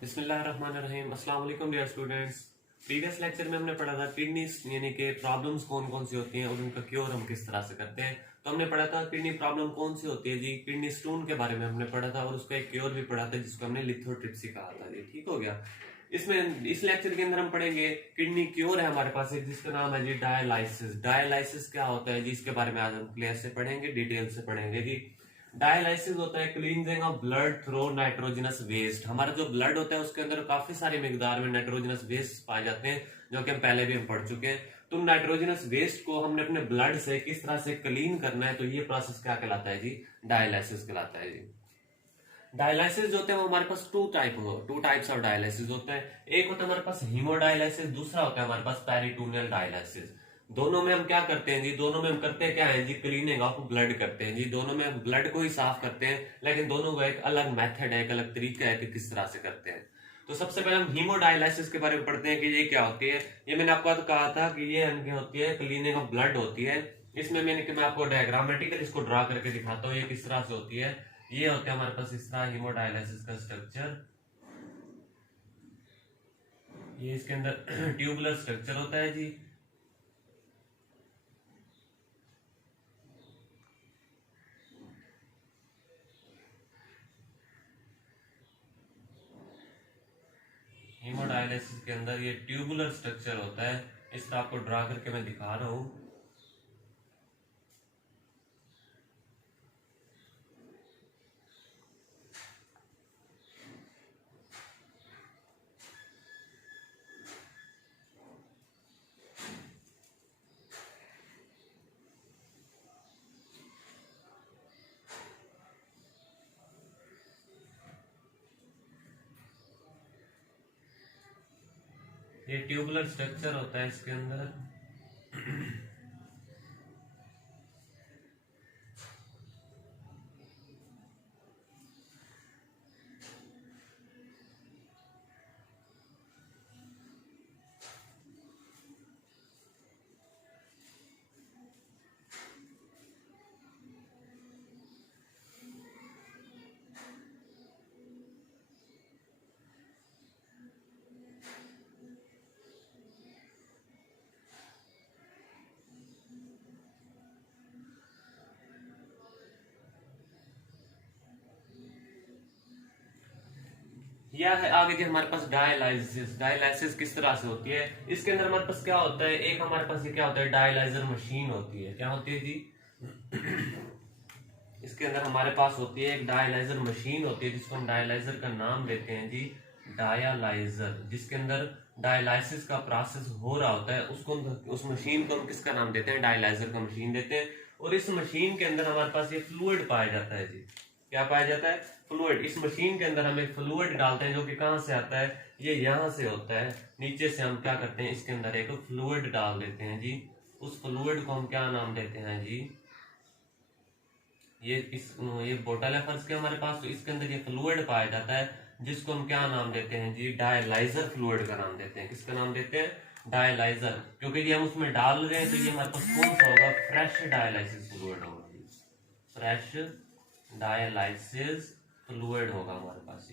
बिस्मिल्लाहिर्रहमानिर्रहीम। अस्सलाम वालेकुम डियर स्टूडेंट्स। प्रीवियस लेक्चर में हमने पढ़ा था किडनी यानी कि प्रॉब्लम्स कौन कौन सी होती हैं और उनका क्योर हम किस तरह से करते हैं। तो हमने पढ़ा था किडनी प्रॉब्लम कौन सी होती है जी, किडनी स्टोन के बारे में हमने पढ़ा था और उसका एक क्योर भी पढ़ा था जिसको हमने लिथोट्रिप्सी कहा था जी। ठीक हो गया। इसमें इस लेक्चर के अंदर हम पढ़ेंगे किडनी क्योर है हमारे पास एक जिसका नाम है जी डायलाइसिस। डायलाइसिस क्या होता है जी, इसके बारे में आज हम क्लियर से पढ़ेंगे, डिटेल से पढ़ेंगे जी। डायलाइसिस होता है cleansing of blood through nitrogenous waste. हमारा जो ब्लड होता है उसके अंदर काफी सारी मिकदार में नाइट्रोजनस वेस्ट पाए जाते हैं जो कि हम पहले भी हम पढ़ चुके हैं। तो नाइट्रोजनस वेस्ट को हमने अपने ब्लड से किस तरह से क्लीन करना है, तो ये प्रोसेस क्या कहलाता है जी, डायलाइसिस कहलाता है जी। डायलाइसिस जो होते हैं वो हमारे पास टू टाइप्स ऑफ डायलाइसिस होते हैं। एक होता है हमारे पास हीमोडायलाइसिस, दूसरा होता है हमारे पास पेरिटोनियल डायलाइसिस। दोनों में हम क्या करते हैं जी, दोनों में हम करते हैं क्या है जी, क्लीनिंग ऑफ ब्लड करते हैं जी। दोनों में हम ब्लड को ही साफ करते हैं, लेकिन दोनों का एक अलग मेथड है, एक अलग तरीका है कि किस तरह से करते हैं। तो सबसे पहले हम हीमोडायलाइसिस के बारे में पढ़ते हैं कि ये क्या होती है। ये मैंने आपको कहा था कि ये इनकी होती है क्लीनिंग ऑफ ब्लड होती है। इसमें मैं आपको डायग्रामेटिकल इसको ड्रा करके दिखाता हूँ ये किस तरह से होती है। ये होता है हमारे पास इस तरह हीमोडायलिसिस का स्ट्रक्चर। ये इसके अंदर ट्यूबुलर स्ट्रक्चर होता है जी। हीमोडायलिसिस के अंदर ये ट्यूबुलर स्ट्रक्चर होता है। इस तरह आपको ड्रा करके मैं दिखा रहा हूं। ये ट्यूबुलर स्ट्रक्चर होता है इसके अंदर। यह है आगे जी हमारे पास डायलाइसिस। डायलाइसिस किस तरह से होती है, इसके अंदर हमारे पास क्या होता है, एक हमारे पास ये क्या होता है, डायलाइजर मशीन होती है। क्या होती है जी, इसके अंदर हमारे पास होती है एक डायलाइजर मशीन होती है जिसको हम डायलाइजर का नाम देते हैं जी डायलाइजर। जिसके अंदर डायलाइसिस का प्रोसेस हो रहा होता है उसको उस मशीन को हम किसका नाम देते हैं, डायलाइजर का मशीन देते हैं। और इस मशीन के अंदर हमारे पास ये फ्लूइड पाया जाता है जी। क्या पाया जाता है, फ्लूइड। इस मशीन के अंदर हम एक फ्लूइड डालते हैं जो कि कहां से आता है, ये यहां से होता है। नीचे से हम क्या करते हैं, इसके अंदर एक फ्लूइड डाल देते हैं जी। उस फ्लूइड को हम क्या नाम देते हैं जी, ये बोतल है फर्ज के हमारे पास, तो इसके अंदर ये फ्लूइड पाया जाता है जिसको हम क्या नाम देते हैं जी, डायलाइजर फ्लूइड का नाम देते हैं। किसका नाम देते हैं, डायलाइजर। क्योंकि ये हम उसमें डाल रहे हैं तो ये हमारे पास कौन सा होगा, फ्रेश डायलाइसिस फ्लूइड होगा जी। फ्रेश डायलाइसिस फ्लूइड होगा हमारे पास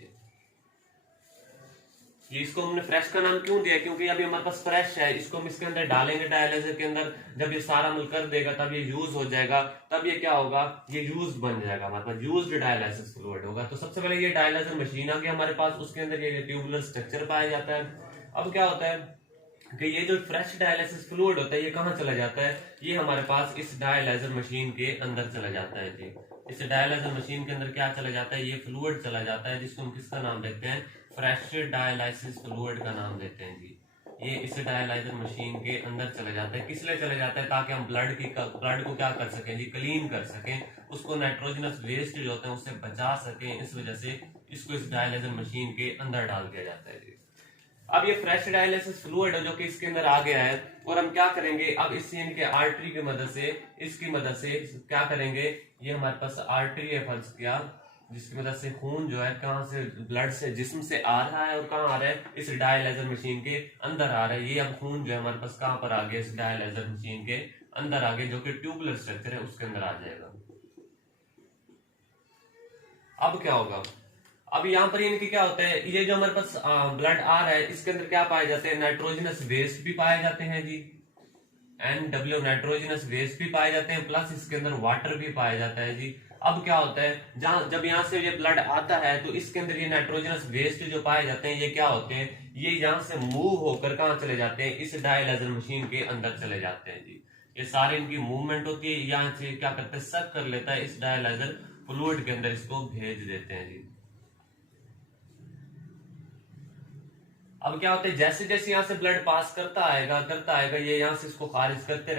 ये इसको हमने फ्रेश का नाम क्यों दिया, क्योंकि अभी हमारे पास फ्रेश है। इसको हम इसके अंदर डालेंगे डायलाइजर के अंदर, जब ये सारा मिल कर देगा तब ये यूज हो जाएगा, तब ये क्या होगा, ये यूज बन जाएगा, हमारे पास यूज्ड डायलाइसिस फ्लूइड होगा। तो सबसे पहले ये डायलाइजर मशीन आ गई हमारे पास, उसके अंदर ये ट्यूबुलर स्ट्रक्चर पाया जाता है। अब क्या होता है कि ये जो फ्रेश डायलाइसिस फ्लूइड होता है ये कहाँ चला जाता है, ये हमारे पास इस डायलाइजर मशीन के अंदर चला जाता है जी। इस डायलाइजर मशीन के अंदर क्या चला जाता है, ये फ्लूइड चला जाता है जिसको हम किसका नाम देते हैं, फ्रेश डायलाइसिस फ्लूइड का नाम देते हैं जी। ये इस डायलाइजर मशीन के अंदर चले जाता है। किस लिए चले जाता है, ताकि हम ब्लड को क्या कर सकें जी, क्लीन कर सकें, उसको नाइट्रोजनस वेस्ट जो होते हैं उससे बचा सकें। इस वजह से इसको इस डायलाइजर मशीन के अंदर डाल दिया जाता है जी। अब ये फ्रेश डायलिसिस फ्लूइड है जो कि इसके अंदर आ गया है, और हम क्या करेंगे, अब इससे इनके आर्टरी की मदद से, इसकी मदद से क्या करेंगे, ये हमारे पास आर्टरी है फर्ज किया, जिसकी मदद से खून जो है कहां से, ब्लड से, जिस्म से आ रहा है और कहां आ रहा है, इस डायलाइजर मशीन के अंदर आ रहा है। ये अब खून जो है हमारे पास कहां पर आ गया, इस डायलाइजर मशीन के अंदर आ गया, जो कि ट्यूबुलर स्ट्रक्चर है उसके अंदर आ जाएगा। अब क्या होगा, अब यहाँ पर इनकी क्या होता है, ये जो हमारे पास ब्लड आ रहा है इसके अंदर क्या पाए जाते हैं, नाइट्रोजनस वेस्ट भी पाए जाते हैं जी, NW नाइट्रोजनस वेस्ट भी पाए जाते हैं, प्लस इसके अंदर वाटर भी पाया जाता है जी। अब क्या होता है, जहां जब यहाँ से ये ब्लड आता है तो इसके अंदर ये नाइट्रोजनस वेस्ट जो पाए जाते हैं ये क्या होते हैं, ये यहाँ से मूव होकर कहाँ चले जाते हैं, इस डायलाइजर मशीन के अंदर चले जाते हैं जी। ये सारे इनकी मूवमेंट होती है, यहाँ से क्या करते हैं, सक कर लेता है इस डायलाइजर फ्लूइड के अंदर, इसको भेज देते हैं जी। अब क्या होता है, जैसे जैसे यहाँ से ब्लड पास करता आएगा, ये यहाँ से इसको खारिज करते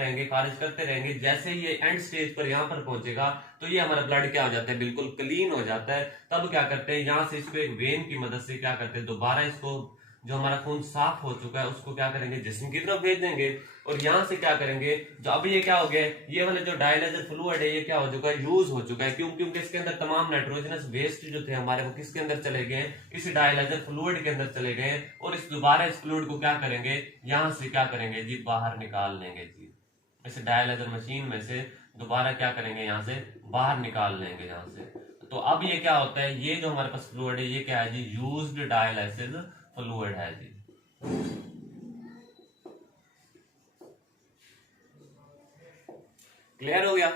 रहेंगे, जैसे ये एंड स्टेज पर यहाँ पर पहुंचेगा तो ये हमारा ब्लड क्या हो जाता है, बिल्कुल क्लीन हो जाता है। तब क्या करते हैं, यहाँ से इसको एक वेन की मदद से क्या करते हैं, दोबारा इसको जो हमारा खून साफ हो चुका है उसको क्या करेंगे, जिस्म की तरफ भेज देंगे। और यहाँ से क्या करेंगे, जो अभी ये क्या हो गया, ये वाले जो डायलाइजर फ्लूइड है ये क्या हो चुका है, यूज हो चुका है। क्यों, क्योंकि इसके अंदर तमाम नाइट्रोजनस वेस्ट जो थे हमारे, वो किसके अंदर चले गए, इस डायलाइजर फ्लूइड के अंदर चले गए। और इस दोबारा इस फ्लूइड को क्या करेंगे, यहाँ से क्या करेंगे जी, बाहर निकाल लेंगे जी। इस डायलाइजर मशीन में से दोबारा क्या करेंगे, यहाँ से बाहर निकाल लेंगे यहाँ से। तो अब ये क्या होता है, ये जो हमारे पास फ्लूइड है ये क्या है जी, यूज्ड डायलाइसिस फ्लूइड है जी। क्लियर हो गया।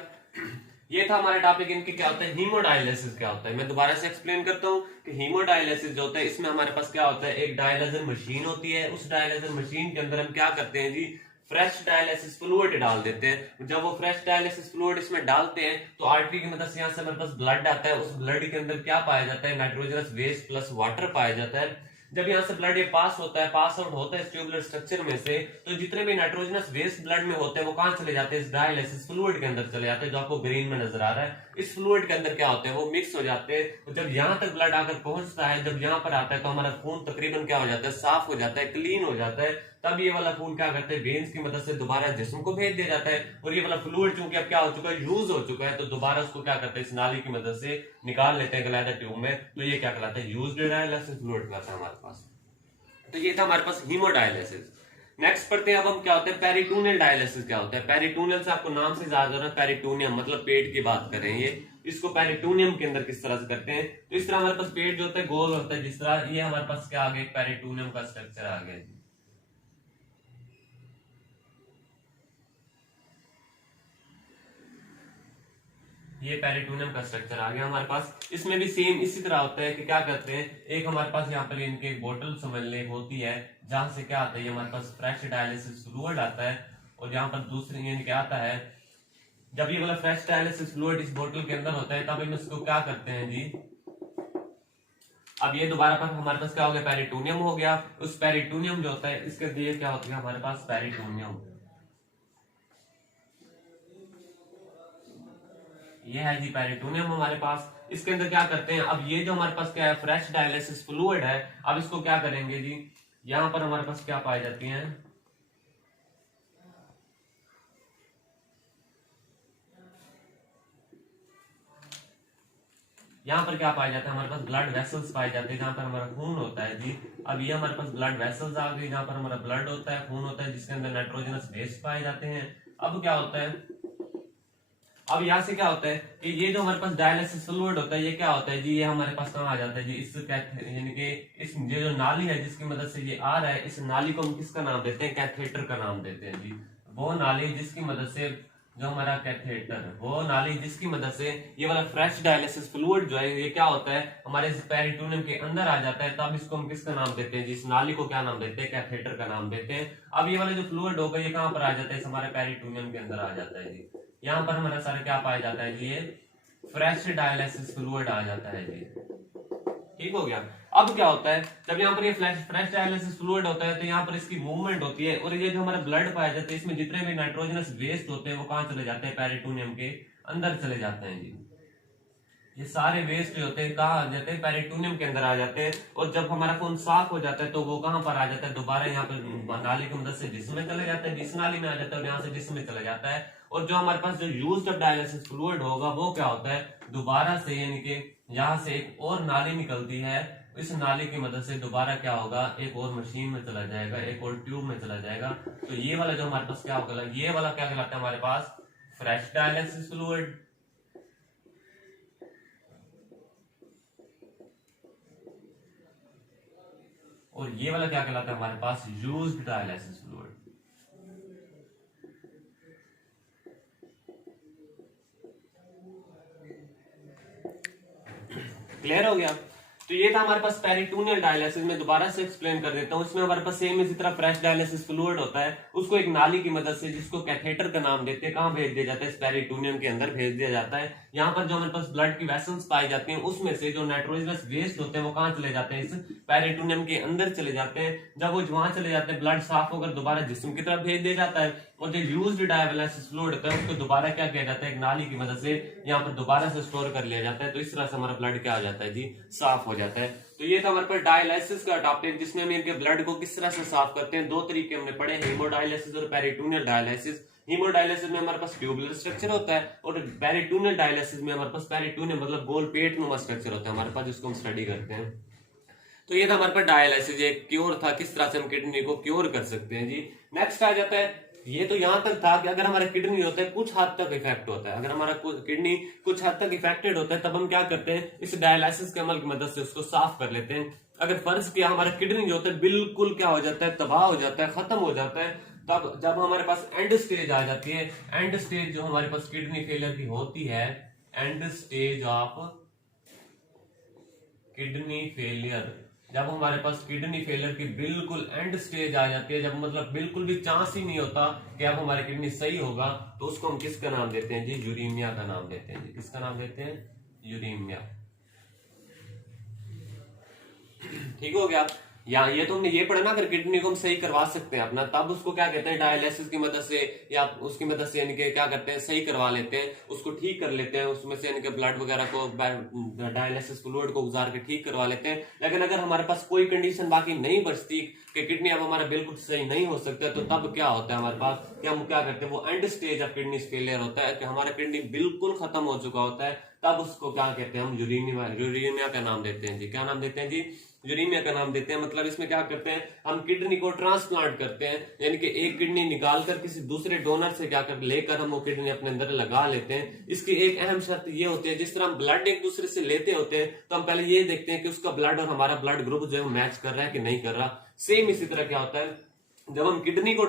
ये था हमारा टॉपिक, इनके क्या होता है, हीमोडायलिसिस क्या होता है। मैं दोबारा से एक्सप्लेन करता हूँ कि हीमोडायलिसिस जो होता है इसमें हमारे पास क्या होता है, एक डायलाइजर मशीन होती है, उस डायलाइजर मशीन के अंदर हम क्या करते हैं जी, फ्रेश डायलिसिस फ्लूइड डाल देते हैं। जब वो फ्रेश डायलिसिस फ्लूइड इसमें डालते हैं तो आर्टरी की मदद से यहाँ से हमारे पास ब्लड आता है, उस ब्लड के अंदर क्या पाया जाता है, नाइट्रोजनस वेस्ट प्लस वाटर पाया जाता है। जब यहाँ से ब्लड ये पास होता है, पास आउट होता है इस ट्यूबुलर स्ट्रक्चर में से, तो जितने भी नाइट्रोजनस वेस्ट ब्लड में होते हैं वो कहां चले जाते हैं, इस डायलिसिस फ्लूइड के अंदर चले जाते हैं, जो आपको ग्रीन में नजर आ रहा है। इस फ्लूइड के अंदर क्या होते हैं, वो मिक्स हो जाते हैं। तो जब यहाँ तक ब्लड आकर पहुंचता है, जब यहाँ पर आता है तो हमारा खून तकरीबन क्या हो जाता है, साफ हो जाता है, क्लीन हो जाता है। तब ये वाला खून क्या करते हैं, वेन्स की मदद से दोबारा जिस्म को भेज दिया जाता है। और ये वाला फ्लूइड चूंकि अब क्या हो चुका है, यूज हो चुका है, तो दोबारा उसको क्या करते हैं, इस नाली की मदद से निकाल लेते हैं ग्लैडर ट्यूब में। तो ये क्या कहलाता है, यूज्ड डायलिसिस फ्लूइड कहलाता है हमारे पास। तो ये था हमारे पास हीमोडायलिसिस। नेक्स्ट पढ़ते हैं अब हम क्या होता है, पेरिटोनियल डायलिसिस क्या होता है। पेरिटोनियल से आपको नाम से याद हो रहा है, पेरिटोनियम मतलब पेट की बात कर रहे हैं। ये इसको पेरिटोनियम के अंदर किस तरह से करते हैं, तो इस तरह हमारे पास पेट जो होता है गोल होता है, जिस तरह ये हमारे पास क्या आ गया, पेरिटोनियम का स्ट्रक्चर आ गया जी। ये पेरिटोनियम का स्ट्रक्चर आ गया हमारे पास। इसमें भी सेम इसी तरह होता है कि क्या करते हैं, एक हमारे पास यहाँ पर इनके एक बोतल समझ ले होती है, जहां से क्या आता है, ये हमारे पास फ्रेश डायलिसिस फ्लूइड आता है। और यहाँ पर दूसरी ये क्या आता है, जब ये वाला फ्रेश डायलिसिस फ्लूइड इस बोतल के अंदर होता है तब हम इसको क्या करते हैं जी, अब ये दोबारा पर हमारे पास क्या हो गया, पेरिटोनियम हो गया। उस पेरिटोनियम जो होता है इसके अंदर क्या होता है, हमारे पास पेरिटोनियम, ये है जी पेरिटोनियम हमारे पास। इसके अंदर क्या करते हैं, अब ये जो हमारे पास क्या है, फ्रेश डायलिसिस फ्लूइड है, अब इसको क्या करेंगे जी, यहां पर हमारे पास क्या पाई जाती हैं, यहाँ पर क्या पाया जाता है, हमारे पास ब्लड वेसल्स पाए जाते हैं, जहां पर हमारा खून होता है जी। अब ये हमारे पास ब्लड वेसल्स आ गई, जहां पर हमारा ब्लड होता है, खून होता है, जिसके अंदर नाइट्रोजनस वेस्ट पाए जाते हैं। अब क्या होता है, अब यहाँ से क्या होता है कि ये जो हमारे पास डायलिसिस फ्लूइड होता है ये क्या होता है जी, ये हमारे पास कहाँ आ जाता है जी, इस यानी कि इस ये जो नाली है जिसकी मदद से ये आ रहा है, इस नाली को हम किसका नाम देते हैं, कैथेटर का नाम देते हैं जी। वो नाली जिसकी मदद से, जो हमारा कैथेटर, वो नाली जिसकी मदद से ये वाला फ्रेश डायलिसिस फ्लूइड जो है ये क्या होता है, हमारे इस पेरिटोनियम के अंदर आ जाता है। तब इसको हम किसका नाम देते हैं जी, इस नाली को क्या नाम देते हैं, कैथेटर का नाम देते हैं। अब ये वाला जो फ्लूइड होगा ये कहाँ पर आ जाता है, इस हमारे पेरिटोनियम के अंदर आ जाता है जी। यहाँ पर हमारा सारा क्या पाया जाता है जी, ये फ्रेश डायलिसिस फ्लूइड आ जाता है जी। ठीक हो गया। अब क्या होता है, जब यहाँ पर ये फ्रेश डायलिसिस फ्लूइड होता है तो यहाँ पर इसकी मूवमेंट होती है, और ये जो हमारा ब्लड पाया जाता है इसमें जितने भी नाइट्रोजनस वेस्ट होते हैं वो कहाँ चले जाते हैं, पेरिटोनियम के अंदर चले जाते हैं जी। ये सारे वेस्ट जो होते हैं कहाँ आ जाते हैं, पेरिटोनियम के अंदर आ जाते हैं। और जब हमारा खून साफ हो जाता है तो वो कहाँ पर आ जाता है, दोबारा यहाँ पर नाली की मदद से जिस्म में चले जाता है, जिस नाली में आ जाता है और यहाँ से जिस्म में चला जाता है। और जो हमारे पास जो यूज्ड अप डायलिसिस फ्लूइड होगा वो क्या होता है, दोबारा से यानी कि यहाँ से एक और नाली निकलती है, इस नाली की मदद से दोबारा क्या होगा, एक और मशीन में चला जाएगा, एक और ट्यूब में चला जाएगा। तो ये वाला जो हमारे पास क्या होगा, ये वाला क्या कहलाता है हमारे पास, फ्रेश डायलिसिस फ्लूइड। और ये वाला क्या कहलाता है हमारे पास, यूज्ड डायलिसिस फ्लूइड। क्लियर हो गया। तो ये था हमारे पास पेरिटोनियल डायलिसिस। में दोबारा से एक्सप्लेन कर देता हूँ। इसमें हमारे पास सेम इसी तरह फ्रेश डायलिसिस फ्लूइड होता है, उसको एक नाली की मदद से, जिसको कैथेटर का नाम देते हैं, कहाँ भेज दिया जाता है, इस पेरिटोनियम के अंदर भेज दिया जाता है। यहाँ पर जो हमारे पास ब्लड की वेसल्स पाई जाती हैं, उसमें से जो नाइट्रोजनस वेस्ट होते हैं वो कहाँ चले जाते हैं, इस पेरिटोनियम के अंदर चले जाते हैं। जब वो वहां चले जाते हैं, ब्लड साफ होकर दोबारा जिस्म की तरफ भेज दिया जाता है, और जो यूज्ड डायलिसिस फ्लूइड होता है उसको दोबारा क्या किया जाता है, एक नाली की मदद से यहाँ पर दोबारा से स्टोर कर लिया जाता है। तो इस तरह से हमारा ब्लड क्या हो जाता है जी, साफ हो जाता है। तो ये था हमारे पास डायलिसिस का टॉपिक, जिसमें हम इनके ब्लड को किस तरह से साफ करते हैं। दो तरीके हमने पढ़े, हीमोडायलिसिस और पेरिटोनियल डायलिसिस। हीमोडायलिसिस में हमारे पास ट्यूबुलर स्ट्रक्चर होता है, और पेरिटोनियल डायलिसिस में हमारे पास पेरिटोनियम मतलब गोल पेट नुमा स्ट्रक्चर होता है हमारे पास, जिसको हम स्टडी करते हैं। तो ये था हमारे पास डायलिसिस, एक क्योर था, किस तरह से हम किडनी को क्योर कर सकते हैं जी। नेक्स्ट आ जाता है, ये तो यहां तक था कि अगर हमारा किडनी होता है कुछ हद तक इफेक्ट होता है, अगर हमारा किडनी कुछ हद तक इफेक्टेड होता है, तब हम क्या करते हैं, इस डायलिसिस के अमल की मदद से उसको साफ कर लेते हैं। अगर फर्ज किया हमारा किडनी जो होता है बिल्कुल क्या हो जाता है, तबाह हो जाता है, खत्म हो जाता है, तब जब हमारे पास एंड स्टेज आ जाती है, एंड स्टेज जो हमारे पास किडनी फेलियर की होती है, and stage of kidney failure, जब हमारे पास किडनी फेलियर की बिल्कुल एंड स्टेज आ जाती है, जब मतलब बिल्कुल भी चांस ही नहीं होता कि अब हमारी किडनी सही होगा, तो उसको हम किसका नाम देते हैं जी, यूरीमिया का नाम देते हैं जी। किसका नाम देते हैं, यूरीमिया। ठीक हो गया। या ये तो हमने ये पढ़ा ना, अगर किडनी को हम सही करवा सकते हैं अपना, तब उसको क्या कहते हैं, डायलिसिस की मदद से या उसकी मदद से यानी कि क्या करते हैं, सही करवा लेते हैं, उसको ठीक कर लेते हैं, उसमें से यानी कि ब्लड वगैरह को डायलिसिस फ्लूइड को गुजार के ठीक करवा लेते हैं। लेकिन अगर हमारे पास कोई कंडीशन बाकी नहीं बचती कि किडनी अब हमारा बिल्कुल सही नहीं हो सकता, तो तब क्या होता है हमारे पास, कि हम क्या करते हैं, वो and stage of kidney failure होता है, कि हमारा किडनी बिल्कुल खत्म हो चुका होता है, तब उसको क्या कहते हैं, हम यूरीमिया का नाम देते हैं जी। क्या नाम देते हैं जी, यूरीमिया का नाम देते हैं। मतलब इसमें क्या करते हैं, हम किडनी को ट्रांसप्लांट करते हैं, यानी कि एक किडनी निकाल कर किसी दूसरे डोनर से क्या कर लेकर हम वो किडनी अपने अंदर लगा लेते हैं। इसकी एक अहम शर्त ये होती है, जिस तरह हम ब्लड एक दूसरे से लेते होते हैं, तो हम पहले ये देखते हैं कि उसका ब्लड और हमारा ब्लड ग्रुप जो है मैच कर रहा है कि नहीं कर रहा। सेम इसी तरह क्या होता है, जब हम किडनी को